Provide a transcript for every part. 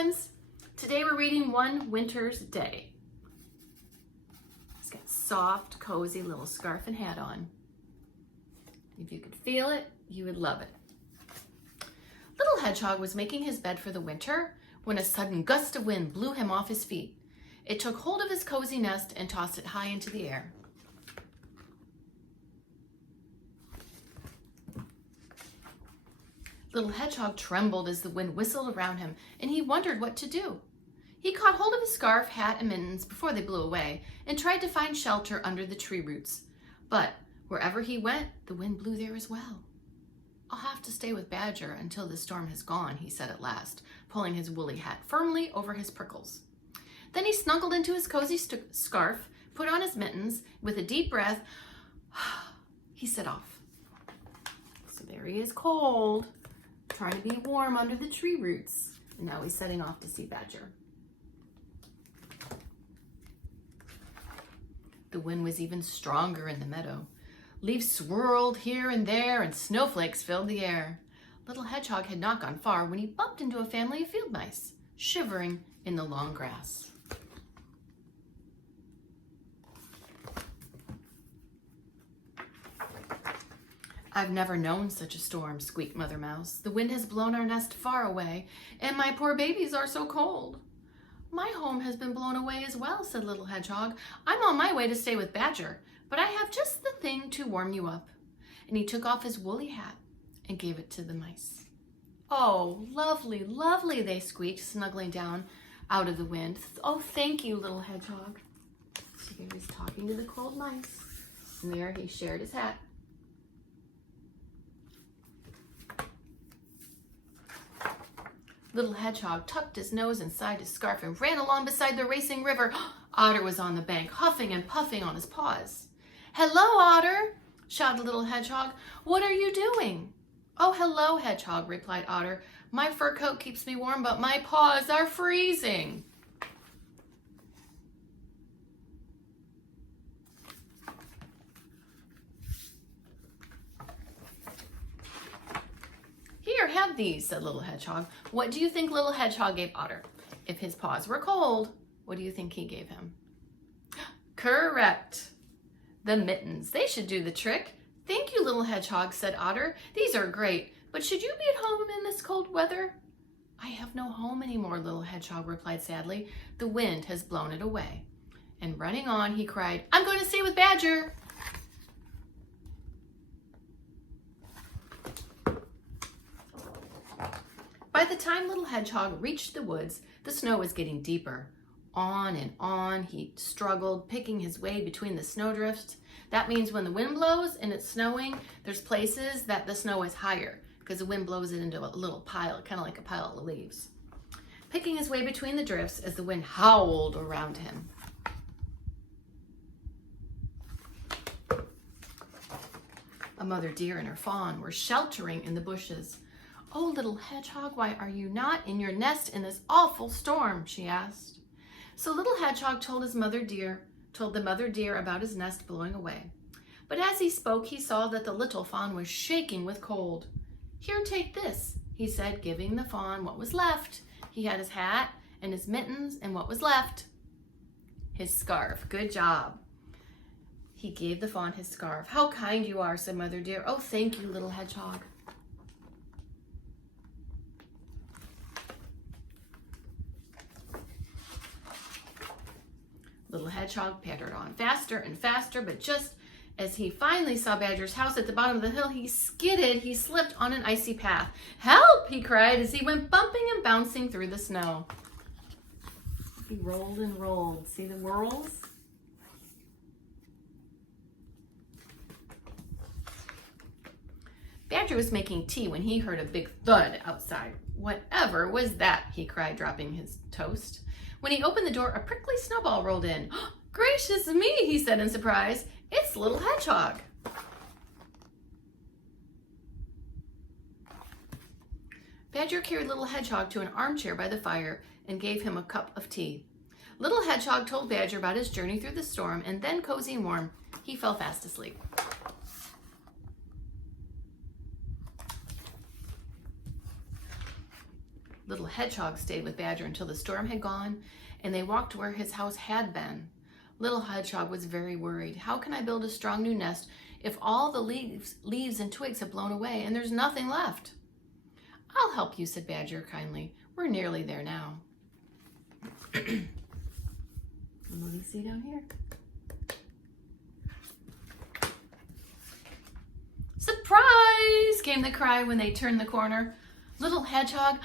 friends. Today we're reading One Winter's Day. He's got soft, cozy little scarf and hat on. If you could feel it, you would love it. Little Hedgehog was making his bed for the winter when a sudden gust of wind blew him off his feet. It took hold of his cozy nest and tossed it high into the air. Little Hedgehog trembled as the wind whistled around him, and he wondered what to do. He caught hold of his scarf, hat, and mittens before they blew away, and tried to find shelter under the tree roots. But wherever he went, the wind blew there as well. "I'll have to stay with Badger until the storm has gone," he said at last, pulling his woolly hat firmly over his prickles. Then he snuggled into his cozy scarf, put on his mittens. With a deep breath, he set off. So there he is, cold, trying to be warm under the tree roots. And now he's setting off to see Badger. The wind was even stronger in the meadow. Leaves swirled here and there, and snowflakes filled the air. Little Hedgehog had not gone far when he bumped into a family of field mice, shivering in the long grass. "I've never known such a storm," squeaked Mother Mouse. "The wind has blown our nest far away, and my poor babies are so cold." "My home has been blown away as well," said Little Hedgehog. "I'm on my way to stay with Badger, but I have just the thing to warm you up." And he took off his woolly hat and gave it to the mice. "Oh, lovely, lovely," they squeaked, snuggling down out of the wind. "Oh, thank you, Little Hedgehog." So here he's talking to the cold mice, and there he shared his hat. Little Hedgehog tucked his nose inside his scarf and ran along beside the racing river. Otter was on the bank, huffing and puffing on his paws. "Hello, Otter," shouted Little Hedgehog. "What are you doing?" "Oh, hello, Hedgehog," replied Otter. "My fur coat keeps me warm, but my paws are freezing." "Here, have these," said Little Hedgehog. What do you think Little Hedgehog gave Otter? If his paws were cold, what do you think he gave him? Correct. The mittens. They should do the trick. "Thank you, Little Hedgehog," said Otter. "These are great, but should you be at home in this cold weather?" "I have no home anymore," Little Hedgehog replied sadly. "The wind has blown it away." And running on, he cried, "I'm going to stay with Badger." By the time Little Hedgehog reached the woods, the snow was getting deeper. On he struggled, picking his way between the snowdrifts. That means when the wind blows and it's snowing, there's places that the snow is higher because the wind blows it into a little pile, kind of like a pile of leaves. Picking his way between the drifts as the wind howled around him. A mother deer and her fawn were sheltering in the bushes. "Oh, Little Hedgehog, why are you not in your nest in this awful storm?" she asked. So Little Hedgehog told the mother deer about his nest blowing away. But as he spoke, he saw that the little fawn was shaking with cold. "Here, take this," he said, giving the fawn what was left. He had his hat and his mittens, and what was left? His scarf. Good job. He gave the fawn his scarf. "How kind you are," said Mother Deer. "Oh, thank you, Little Hedgehog." Little Hedgehog pattered on faster and faster, but just as he finally saw Badger's house at the bottom of the hill, he skidded. He slipped on an icy path. "Help!" he cried as he went bumping and bouncing through the snow. He rolled and rolled. See the whirls? Badger was making tea when he heard a big thud outside. "Whatever was that?" he cried, dropping his toast. When he opened the door, a prickly snowball rolled in. "Gracious me," he said in surprise. "It's Little Hedgehog." Badger carried Little Hedgehog to an armchair by the fire and gave him a cup of tea. Little Hedgehog told Badger about his journey through the storm, and then, cozy and warm, he fell fast asleep. Little Hedgehog stayed with Badger until the storm had gone, and they walked to where his house had been. Little Hedgehog was very worried. How can I build a strong new nest if all the leaves and twigs have blown away and there's nothing left? I'll help you, said Badger kindly. We're nearly there now. Let me see down here. Surprise! Came the cry when they turned the corner. Little Hedgehog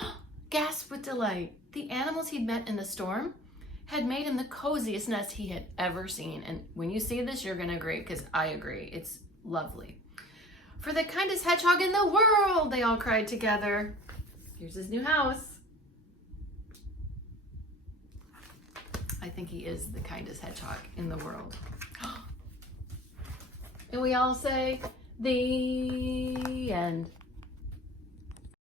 gasped with delight. The animals he'd met in the storm had made him the coziest nest he had ever seen. And when you see this, you're going to agree, because I agree. It's lovely. For the kindest hedgehog in the world, they all cried together. Here's his new house. I think he is the kindest hedgehog in the world. And we all say, the end.